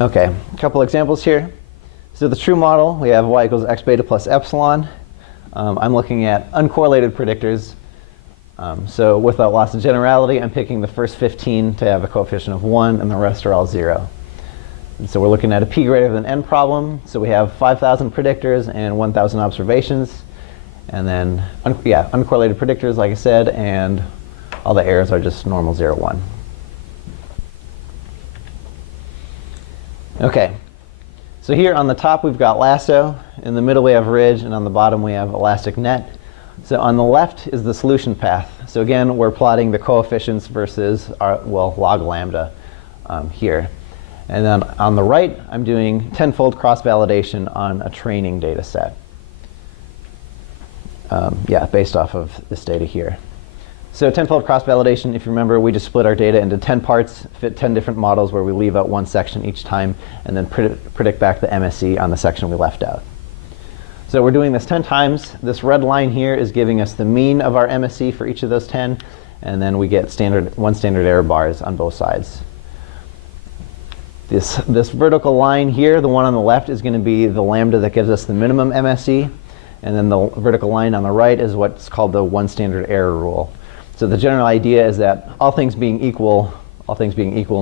Okay, a couple examples here. So the true model, we have y equals x beta plus epsilon. I'm looking at uncorrelated predictors. So without loss of generality, I'm picking the first 15 to have a coefficient of 1, and the rest are all 0. And so we're looking at a p greater than n problem. So we have 5,000 predictors and 1,000 observations. And then, uncorrelated predictors, like I said, and all the errors are just normal 0, 1. OK. So here on the top, we've got LASSO. In the middle, we have ridge. And on the bottom, we have elastic net. So on the left is the solution path. So again, we're plotting the coefficients versus our, log lambda here. And then on the right, I'm doing tenfold cross-validation on a training data set. Based off of this data here. So tenfold cross-validation, if you remember, we just split our data into 10 parts, fit 10 different models where we leave out one section each time, and then predict back the MSE on the section we left out. So we're doing this 10 times. This red line here is giving us the mean of our MSE for each of those 10, and then we get one standard error bars on both sides. This vertical line here, the one on the left, is going to be the lambda that gives us the minimum MSE. And then the vertical line on the right is what's called the one standard error rule. So the general idea is that all things being equal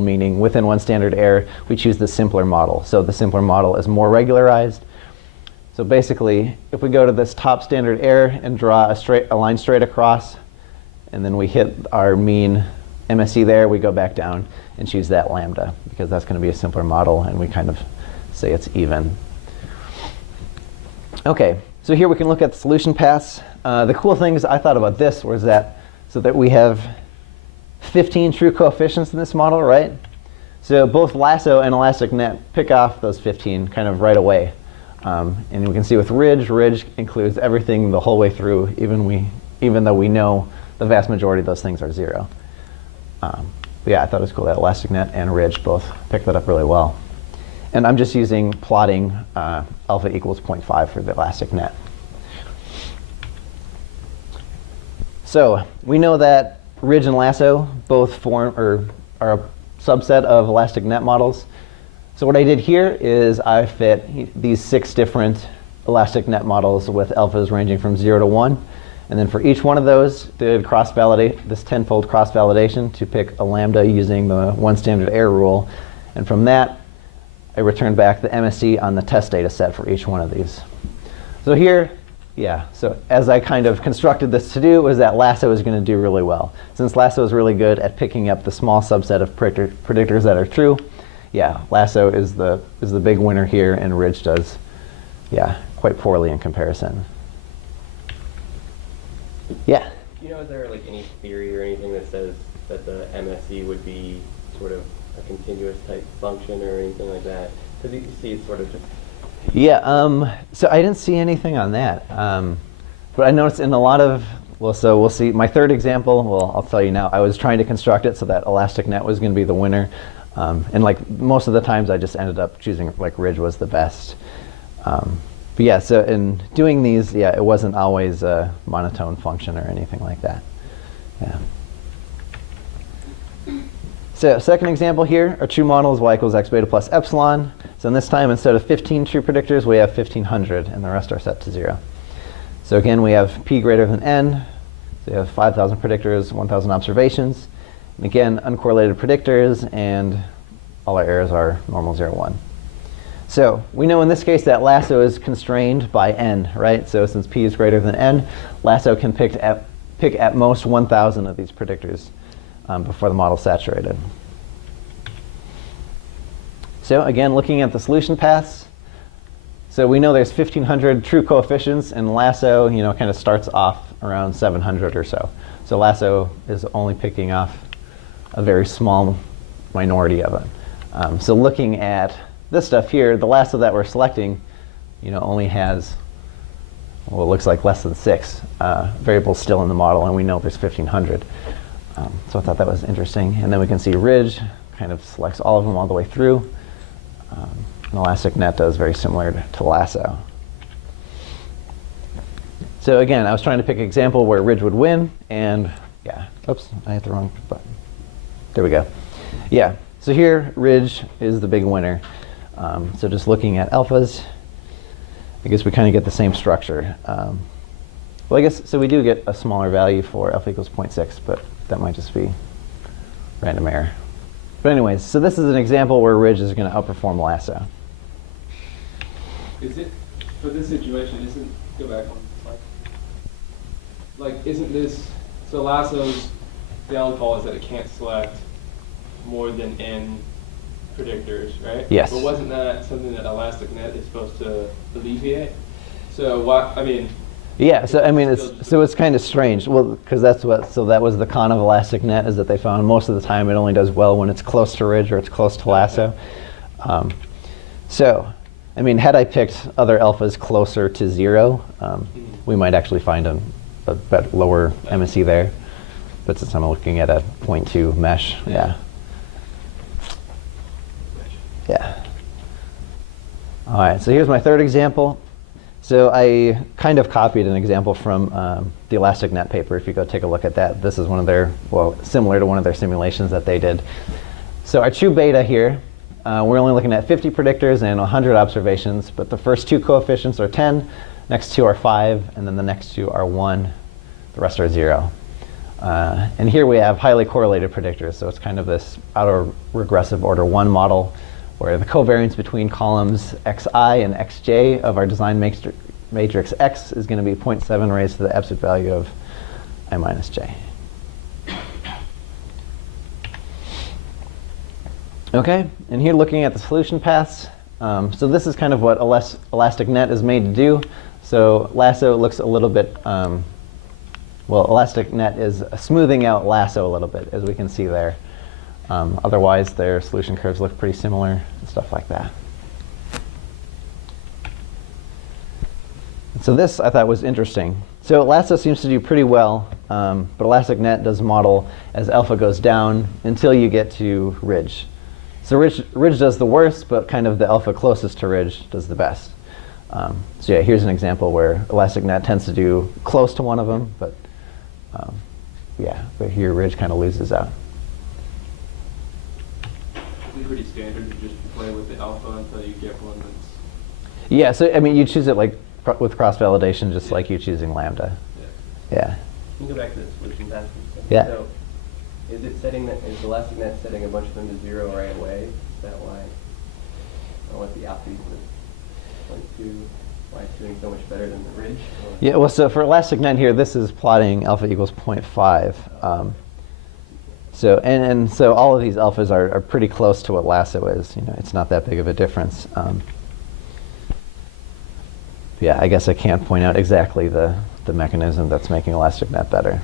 meaning within one standard error, we choose the simpler model. So the simpler model is more regularized. So basically, if we go to this top standard error and draw a line straight across, and then we hit our mean MSE there, we go back down and choose that lambda, because that's going to be a simpler model, and we kind of say it's even. OK. So here we can look at the solution paths. The cool things I thought about this was that we have 15 true coefficients in this model, right? So both LASSO and elastic net pick off those 15 kind of right away. And we can see with ridge includes everything the whole way through, even though we know the vast majority of those things are 0. But yeah, I thought it was cool that elastic net and ridge both picked that up really well. And I'm just using plotting alpha equals 0.5 for the elastic net. So we know that ridge and LASSO both are a subset of elastic net models. So what I did here is I fit these 6 different elastic net models with alphas ranging from 0 to 1. And then for each one of those, did this tenfold cross-validation to pick a lambda using the one standard error rule. And from that, I returned back the MSE on the test data set for each one of these. So here, so as I kind of constructed this to do was that LASSO is going to do really well. Since LASSO is really good at picking up the small subset of predictors that are true, LASSO is the big winner here, and ridge does, quite poorly in comparison. Yeah? Is there like any theory or anything that says that the MSE would be sort of a continuous type function or anything like that? Because you see it's sort of just... So I didn't see anything on that. But I noticed in a lot of, so we'll see. My third example, I'll tell you now, I was trying to construct it so that elastic net was going to be the winner. And like most of the times I just ended up choosing like ridge was the best. But so in doing these, it wasn't always a monotone function or anything like that. So second example here, our true model is y equals x beta plus epsilon. So in this time, instead of 15 true predictors, we have 1,500, and the rest are set to 0. So again, we have p greater than n. So we have 5,000 predictors, 1,000 observations. And again, uncorrelated predictors, and all our errors are normal 0, 1. So we know in this case that LASSO is constrained by n, right? So since p is greater than n, LASSO can pick at most 1,000 of these predictors before the model is saturated. So again, looking at the solution paths. So we know there's 1,500 true coefficients, and LASSO, kind of starts off around 700 or so. So LASSO is only picking off a very small minority of it. So looking at this stuff here, the LASSO that we're selecting, only has, it looks like less than 6 variables still in the model, and we know there's 1,500. So I thought that was interesting. And then we can see ridge kind of selects all of them all the way through. And elastic net does very similar to LASSO. So again, I was trying to pick an example where ridge would win, and oops, I hit the wrong button. There we go. So here, ridge is the big winner. So just looking at alphas, I guess we kind of get the same structure. Well, I guess, so we do get a smaller value for alpha equals 0.6, but that might just be random error. But anyways, so this is an example where ridge is going to outperform lasso. Is it, for this situation, go back one slide. Like, isn't this, so lasso's downfall is that it can't select more than n predictors, right? Yes. But wasn't that something that ElasticNet is supposed to alleviate? So why, I mean. Yeah, so I mean, it's kind of strange. Well, because that was the con of ElasticNet, is that they found most of the time it only does well when it's close to ridge or it's close to lasso. So, I mean, had I picked other alphas closer to 0, we might actually find a lower MSE there. But since I'm looking at a 0.2 mesh, yeah. All right, so here's my third example. So I kind of copied an example from the ElasticNet paper. If you go take a look at that, this is one of their, well, similar to one of their simulations that they did. So our true beta here, we're only looking at 50 predictors and 100 observations, but the first 2 coefficients are 10, next 2 are 5, and then the next 2 are 1, the rest are 0. And here we have highly correlated predictors, so it's kind of this autoregressive order 1 model, where the covariance between columns xi and xj of our design matrix X is going to be 0.7 raised to the absolute value of I minus j. Okay, and here looking at the solution paths. So this is kind of what ElasticNet is made to do. So lasso looks a little bit, well, ElasticNet is smoothing out lasso a little bit, as we can see there. Otherwise, their solution curves look pretty similar and stuff like that. So this I thought was interesting. So lasso seems to do pretty well, but ElasticNet does model as alpha goes down until you get to ridge. So ridge does the worst, but kind of the alpha closest to ridge does the best. So yeah, here's an example where ElasticNet tends to do close to one of them, but yeah, but here ridge kind of loses out. It's pretty standard to just play with the alpha until you get one that's. Yeah, so I mean, you choose it like with cross-validation, just like you choosing lambda. Yeah. Can you go back to the solution path? Yeah. So, is ElasticNet setting a bunch of them to 0 right away? Is that why? Or what the alpha equals 0.2? Why it's doing so much better than the ridge? Or? Yeah. Well, so for ElasticNet here, this is plotting alpha equals 0.5. So and so all of these alphas are pretty close to what lasso is. You know, it's not that big of a difference. Yeah, I guess I can't point out exactly the mechanism that's making ElasticNet better.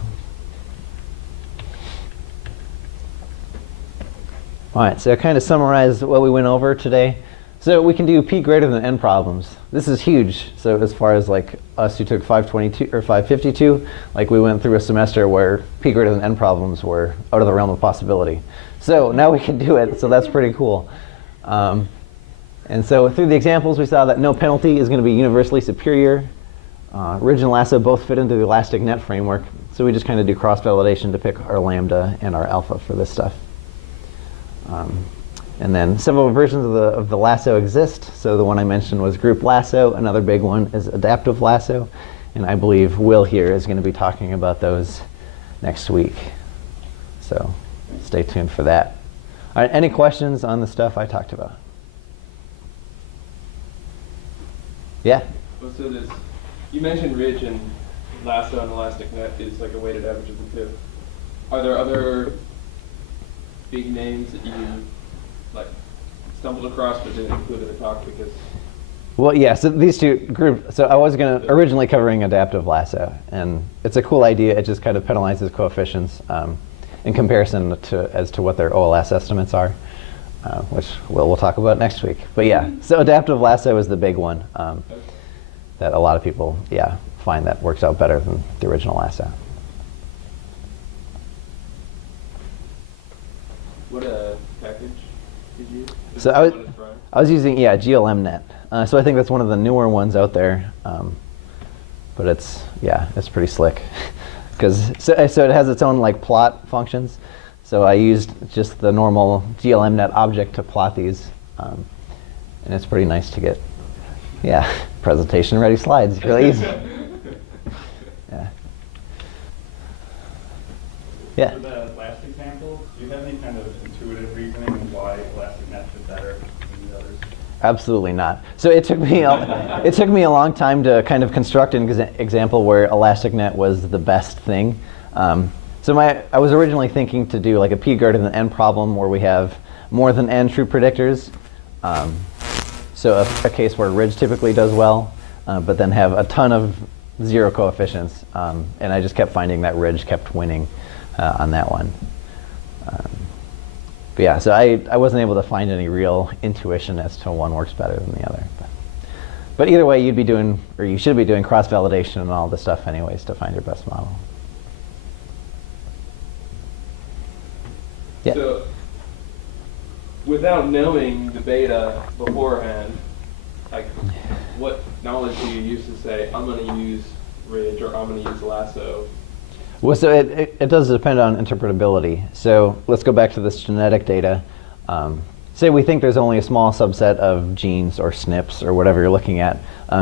All right, so I kind of summarized what we went over today. So we can do p greater than n problems. This is huge. So as far as like us who took 522 or 552, like we went through a semester where p greater than n problems were out of the realm of possibility. So now we can do it, so that's pretty cool. And so through the examples, we saw that no penalty is going to be universally superior. Ridge and lasso both fit into the ElasticNet framework. So we just kind of do cross-validation to pick our lambda and our alpha for this stuff. And then several versions of the lasso exist. So the one I mentioned was group lasso. Another big one is adaptive lasso. And I believe Will here is going to be talking about those next week. So stay tuned for that. All right, any questions on the stuff I talked about? Yeah? Well, so this, you mentioned ridge and lasso and ElasticNet is like a weighted average of the two. Are there other big names that you like stumbled across but didn't include in the talk because? Well, yeah, so these two groups, so I was going to originally covering adaptive lasso, and it's a cool idea. It just kind of penalizes coefficients in comparison as to what their OLS estimates are, which we'll talk about next week. But yeah, so adaptive lasso is the big one that a lot of people, find that works out better than the original lasso. What package did you use? So I was using GLMNet. So I think that's one of the newer ones out there, but it's pretty slick because so it has its own like plot functions. So I used just the normal GLMNet object to plot these. And it's pretty nice to get, yeah, presentation ready slides, really easy. Yeah. Yeah. For the last example, do you have any kind of intuitive reasoning why elastic net is better than the others? Absolutely not. So it took me a long time to kind of construct an example where ElasticNet was the best thing. I was originally thinking to do like a p greater than n problem where we have more than n true predictors. So a case where ridge typically does well, but then have a ton of zero coefficients. And I just kept finding that ridge kept winning on that one. But yeah, so I wasn't able to find any real intuition as to one works better than the other. But either way, you'd be doing, or you should be doing cross-validation and all this stuff anyways to find your best model. Yeah. So, without knowing the beta beforehand, like, what knowledge do you use to say, I'm going to use ridge or I'm going to use lasso? Well, so it does depend on interpretability. So let's go back to this genetic data. Say we think there's only a small subset of genes or SNPs or whatever you're looking at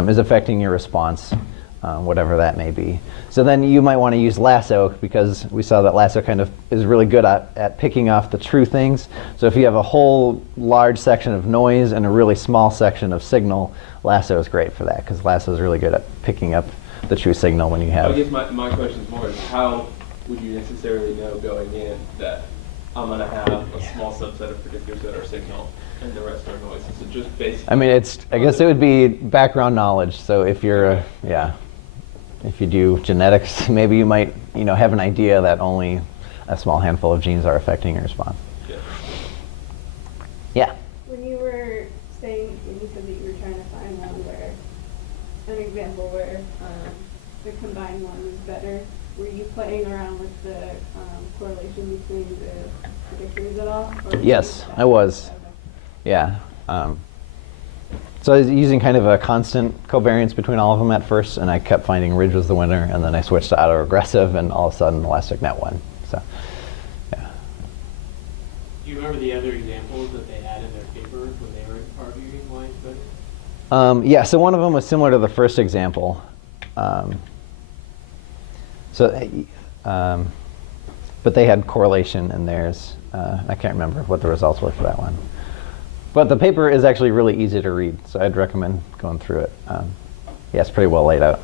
is affecting your response, whatever that may be. So then you might want to use lasso because we saw that lasso kind of is really good at picking off the true things. So if you have a whole large section of noise and a really small section of signal, lasso is great for that because lasso is really good at picking up the true signal when you have. I guess my question is more is how would you necessarily know going in that I'm going to have a small subset of predictors that are signal and the rest are noise? Is it just based? I mean, I guess it would be background knowledge. So if you're, if you do genetics, maybe you might, have an idea that only a small handful of genes are affecting your response. Yeah. Yeah. When you were saying, when you said that you were trying to find one where, an example where the combined one was better, were you playing around with the correlation between the predictors at all? Or Yes, I was. Okay. Yeah. So I was using kind of a constant covariance between all of them at first, and I kept finding ridge was the winner, and then I switched to autoregressive, and all of a sudden ElasticNet won. So, yeah. Do you remember the other examples that they had in their paper when they were arguing why it's better? Yeah, so one of them was similar to the first example. But they had correlation in theirs. I can't remember what the results were for that one. But the paper is actually really easy to read, so I'd recommend going through it. Yeah, it's pretty well laid out.